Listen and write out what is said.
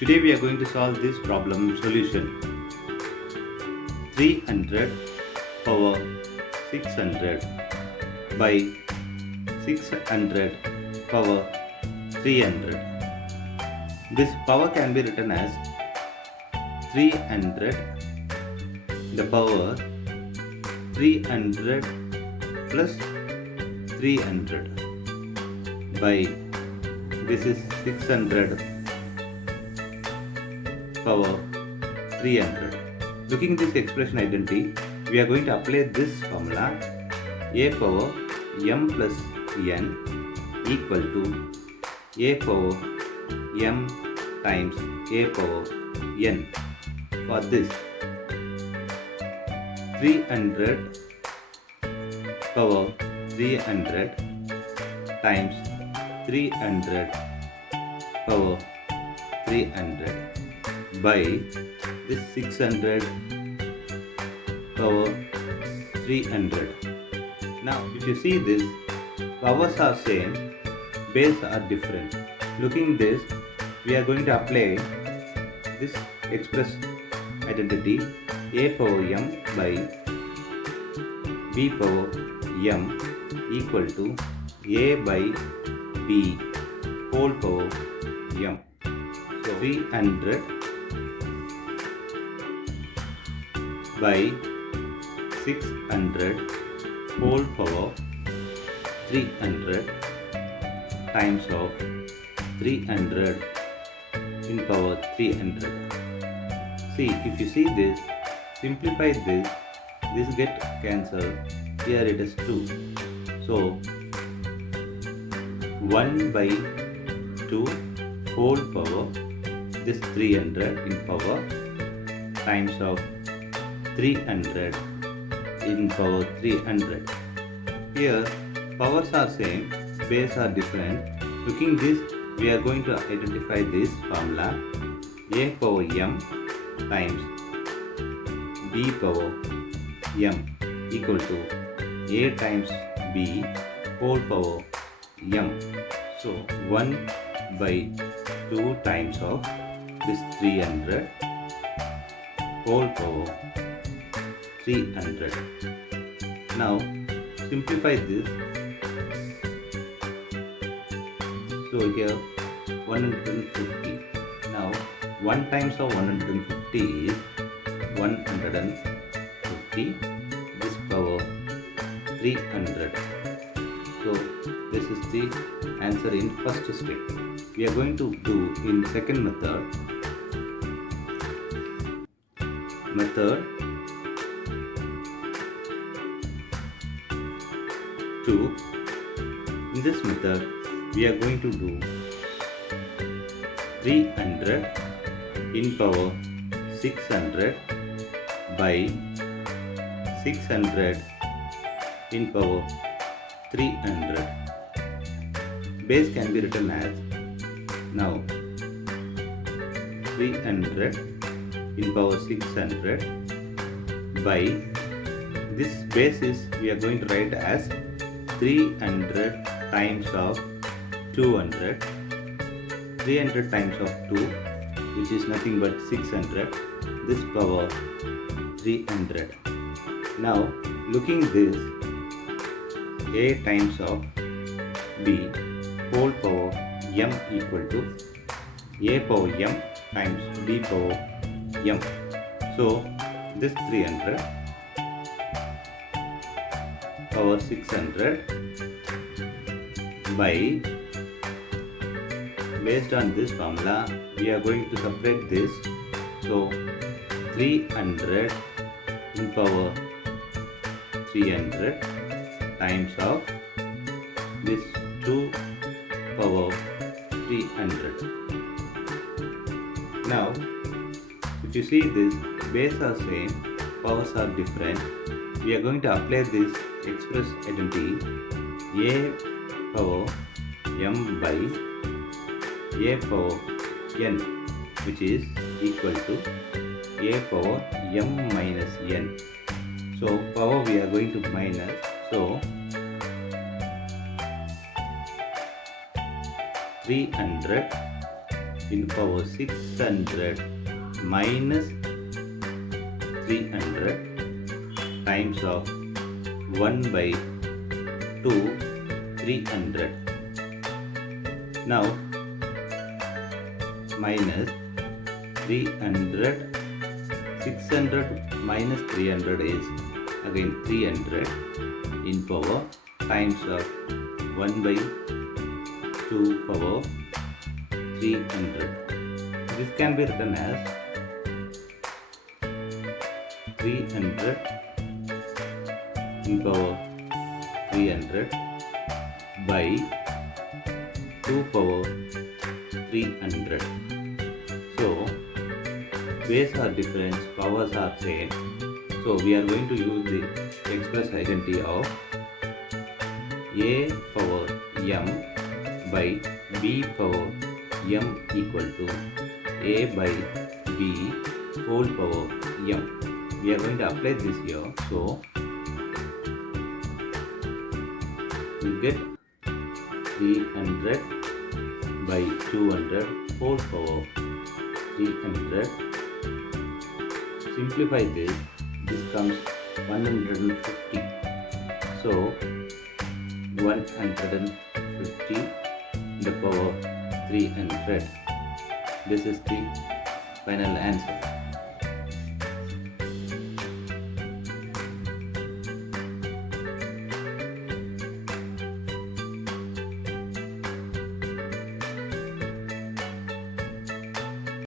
Today we are going to solve this problem solution. 300 power 600 by 600 power 300. This power can be written as 300 the power 300 plus 300 by this is 600 power 300. Looking this expression identity, we are going to apply this formula. A power m plus n equal to a power m times a power n. For this 300 power 300 times 300 power 300 by this 600 power 300. Now if you see this, powers are same, base are different. Looking this, we are going to apply this express identity a power m by b power m equal to a by b whole power m. So 300 by 600 whole power 300 times of 300 in power 300. See, if you see this, simplify this get cancelled. Here it is 2. So 1 by 2 whole power this 300 in power times of 300 in power 300. Here powers are same, base are different. Looking this, we are going to identify this formula a power m times b power m equal to a times b whole power m. So 1 by 2 times of this 300 whole power 300. Now simplify this. So here 150. Now 1 times of 150 is 150. This power 300. So this is the answer in first step. We are going to do in second method. Method 2. In this method, we are going to do 300 in power 600 by 600 in power 300. Base can be written as now 300 in power 600 by this base is we are going to write as 300 times of 200, 300 times of 2, which is nothing but 600, this power 300. Now looking this, a times of b whole power m equal to a power m times b power m. So this 300 power 600 by, based on this formula, we are going to separate this. So 300 in power 300 times of this 2 power 300. Now if you see this, base are same, powers are different. We are going to apply this express identity a power m by a power n, which is equal to a power m minus n. So power we are going to minus. So 300 in power 600 minus 300 times of 1 by 2 300. Now minus 300, 600 minus 300 is again 300 in power times of 1 by 2 power 300. This can be written as 300 in power 300 by 2 power 300. So base are different, powers are same. So we are going to use the express identity of a power m by b power m equal to a by b whole power m. We are going to apply this here. So we get 300 by 200 whole power 300. Simplify this comes 150. So 150 the power 300. This is the final answer.